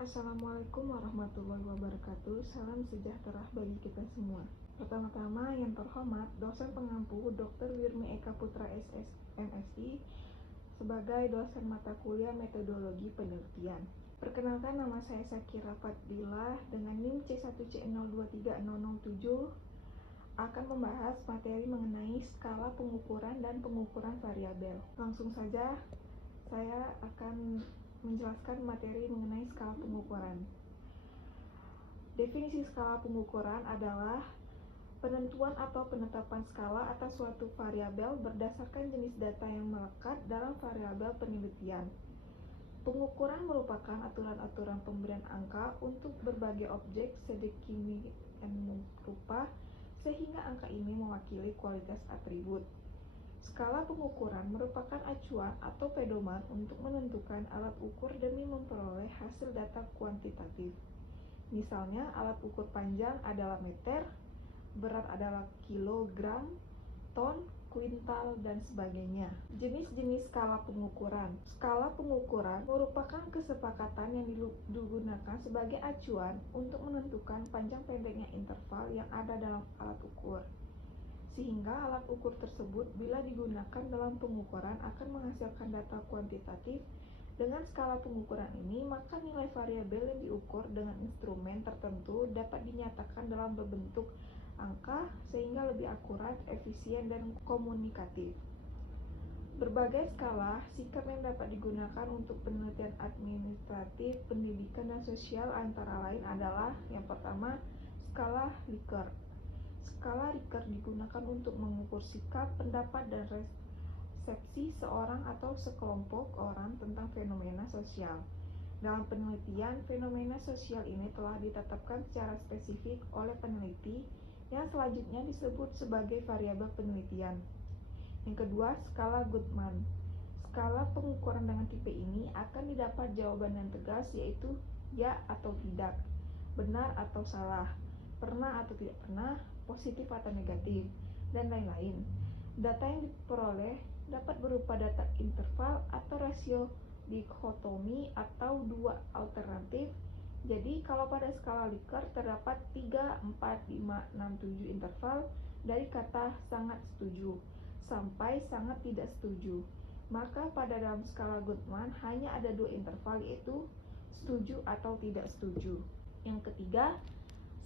Assalamualaikum warahmatullahi wabarakatuh. Salam sejahtera bagi kita semua. Pertama-tama yang terhormat dosen pengampu Dr. Wirmi Eka Putra SS MSI sebagai dosen mata kuliah metodologi penelitian. Perkenalkan, nama saya Sakira Fadlilah dengan NIM C1C023007 akan membahas materi mengenai skala pengukuran dan pengukuran variabel. Langsung saja saya akan menjelaskan materi mengenai skala pengukuran. Definisi skala pengukuran adalah penentuan atau penetapan skala atas suatu variabel berdasarkan jenis data yang melekat dalam variabel penelitian. Pengukuran merupakan aturan-aturan pemberian angka untuk berbagai objek sedemikian rupa sehingga angka ini mewakili kualitas atribut. Skala pengukuran merupakan acuan atau pedoman untuk menentukan alat ukur demi memperoleh hasil data kuantitatif. Misalnya, alat ukur panjang adalah meter, berat adalah kilogram, ton, kuintal, dan sebagainya. Jenis-jenis skala pengukuran. Skala pengukuran merupakan kesepakatan yang digunakan sebagai acuan untuk menentukan panjang pendeknya interval yang ada dalam alat ukur. Sehingga alat ukur tersebut bila digunakan dalam pengukuran akan menghasilkan data kuantitatif. Dengan skala pengukuran ini, maka nilai variabel yang diukur dengan instrumen tertentu dapat dinyatakan dalam berbentuk angka sehingga lebih akurat, efisien, dan komunikatif. Berbagai skala sikap yang dapat digunakan untuk penelitian administratif, pendidikan, dan sosial antara lain adalah yang pertama, skala Likert. Skala Likert digunakan untuk mengukur sikap, pendapat, dan resepsi seorang atau sekelompok orang tentang fenomena sosial. Dalam penelitian, fenomena sosial ini telah ditetapkan secara spesifik oleh peneliti yang selanjutnya disebut sebagai variabel penelitian. Yang kedua, skala Goodman. Skala pengukuran dengan tipe ini akan didapat jawaban yang tegas, yaitu ya atau tidak, benar atau salah, pernah atau tidak pernah, positif atau negatif, dan lain-lain. Data yang diperoleh dapat berupa data interval atau rasio dikotomi atau dua alternatif. Jadi, kalau pada skala Likert terdapat 3, 4, 5, 6, 7 interval dari kata sangat setuju sampai sangat tidak setuju, maka pada dalam skala Goodman hanya ada 2 interval, yaitu setuju atau tidak setuju. Yang ketiga,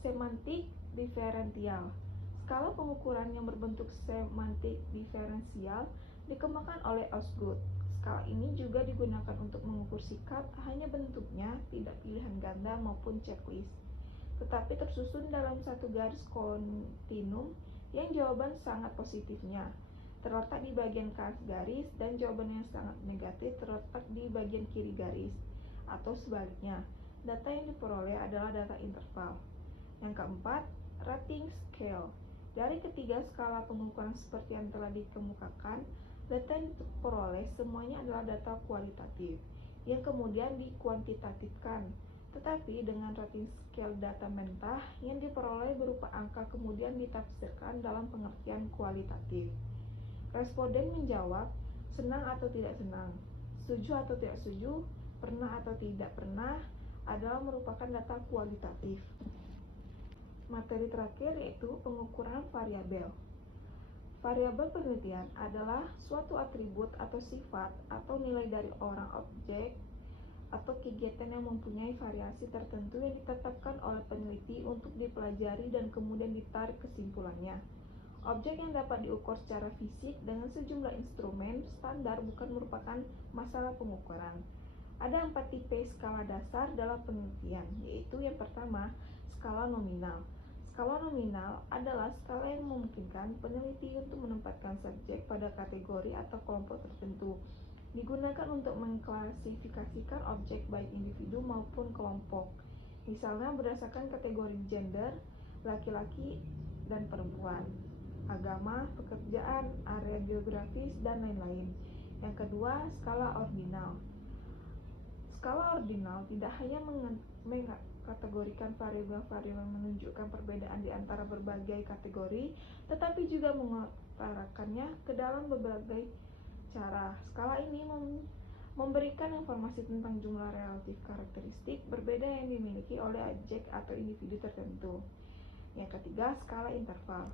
semantik diferensial. Skala pengukuran yang berbentuk semantik diferensial dikembangkan oleh Osgood. Skala ini juga digunakan untuk mengukur sikap, hanya bentuknya tidak pilihan ganda maupun checklist, tetapi tersusun dalam satu garis kontinum yang jawaban sangat positifnya terletak di bagian kanan garis dan jawaban yang sangat negatif terletak di bagian kiri garis, atau sebaliknya. Data yang diperoleh adalah data interval. Yang keempat, rating scale. Dari ketiga skala pengukuran seperti yang telah dikemukakan, data yang diperoleh semuanya adalah data kualitatif yang kemudian dikuantitatifkan. Tetapi dengan rating scale data mentah yang diperoleh berupa angka kemudian ditafsirkan dalam pengertian kualitatif. Responden menjawab senang atau tidak senang, setuju atau tidak setuju, pernah atau tidak pernah adalah merupakan data kualitatif. Materi terakhir yaitu pengukuran variabel. Variabel penelitian adalah suatu atribut atau sifat atau nilai dari orang, objek, atau kegiatan yang mempunyai variasi tertentu yang ditetapkan oleh peneliti untuk dipelajari dan kemudian ditarik kesimpulannya. Objek yang dapat diukur secara fisik dengan sejumlah instrumen standar bukan merupakan masalah pengukuran. Ada 4 tipe skala dasar dalam penelitian, yaitu yang pertama, skala nominal. Skala nominal adalah skala yang memungkinkan peneliti untuk menempatkan subjek pada kategori atau kelompok tertentu. Digunakan untuk mengklasifikasikan objek baik individu maupun kelompok. Misalnya berdasarkan kategori gender, laki-laki dan perempuan, agama, pekerjaan, area geografis, dan lain-lain. Yang kedua, skala ordinal. Skala ordinal tidak hanya mengkategorikan variabel-variabel menunjukkan perbedaan di antara berbagai kategori, tetapi juga mengutarakannya ke dalam berbagai cara. Skala ini memberikan informasi tentang jumlah relatif karakteristik berbeda yang dimiliki oleh objek atau individu tertentu. Yang ketiga, skala interval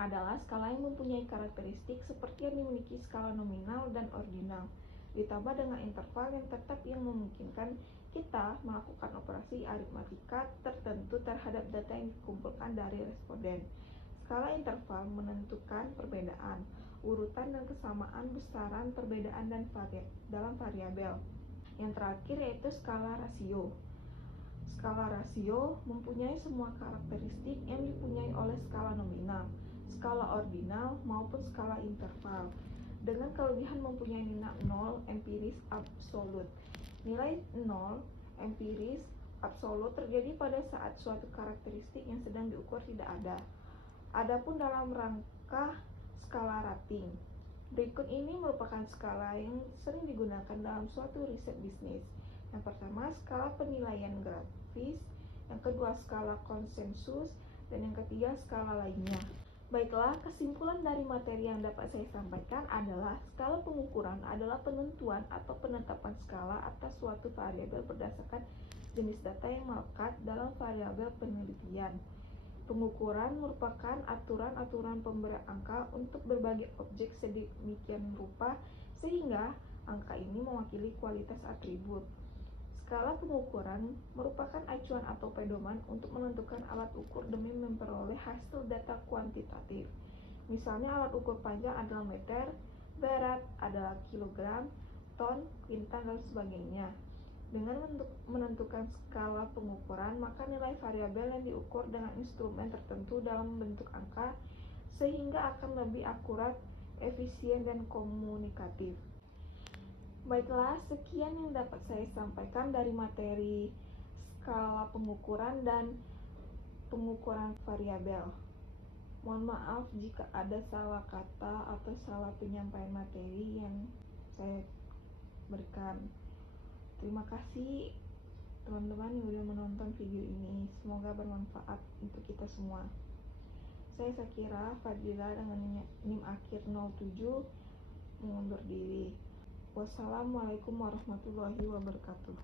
adalah skala yang mempunyai karakteristik seperti yang dimiliki skala nominal dan ordinal, ditambah dengan interval yang tetap yang memungkinkan kita melakukan operasi aritmatika tertentu terhadap data yang dikumpulkan dari responden. Skala interval menentukan perbedaan, urutan dan kesamaan besaran perbedaan dalam variabel. Yang terakhir yaitu skala rasio. Skala rasio mempunyai semua karakteristik yang dipunyai oleh skala nominal, skala ordinal maupun skala interval, dengan kelebihan mempunyai nilai 0 empiris absolut. Nilai 0 empiris absolut terjadi pada saat suatu karakteristik yang sedang diukur tidak ada. Adapun dalam rangka skala rating, berikut ini merupakan skala yang sering digunakan dalam suatu riset bisnis. Yang pertama, skala penilaian grafis, yang kedua skala konsensus, dan yang ketiga skala lainnya. Baiklah, kesimpulan dari materi yang dapat saya sampaikan adalah skala pengukuran adalah penentuan atau penetapan skala atas suatu variabel berdasarkan jenis data yang melekat dalam variabel penelitian. Pengukuran merupakan aturan-aturan pemberian angka untuk berbagai objek sedemikian rupa sehingga angka ini mewakili kualitas atribut. Skala pengukuran merupakan acuan atau pedoman untuk menentukan alat ukur demi memperoleh hasil data kuantitatif. Misalnya alat ukur panjang adalah meter, berat adalah kilogram, ton, kuintal, dan sebagainya. Dengan menentukan skala pengukuran, maka nilai variabel yang diukur dengan instrumen tertentu dalam bentuk angka sehingga akan lebih akurat, efisien, dan komunikatif. Baiklah, sekian yang dapat saya sampaikan dari materi skala pengukuran dan pengukuran variabel. Mohon maaf jika ada salah kata atau salah penyampaian materi yang saya berikan. Terima kasih teman-teman yang sudah menonton video ini. Semoga bermanfaat untuk kita semua. Saya Sakira Fadila dengan NIM akhir 07 mengundur diri. Wassalamualaikum warahmatullahi wabarakatuh.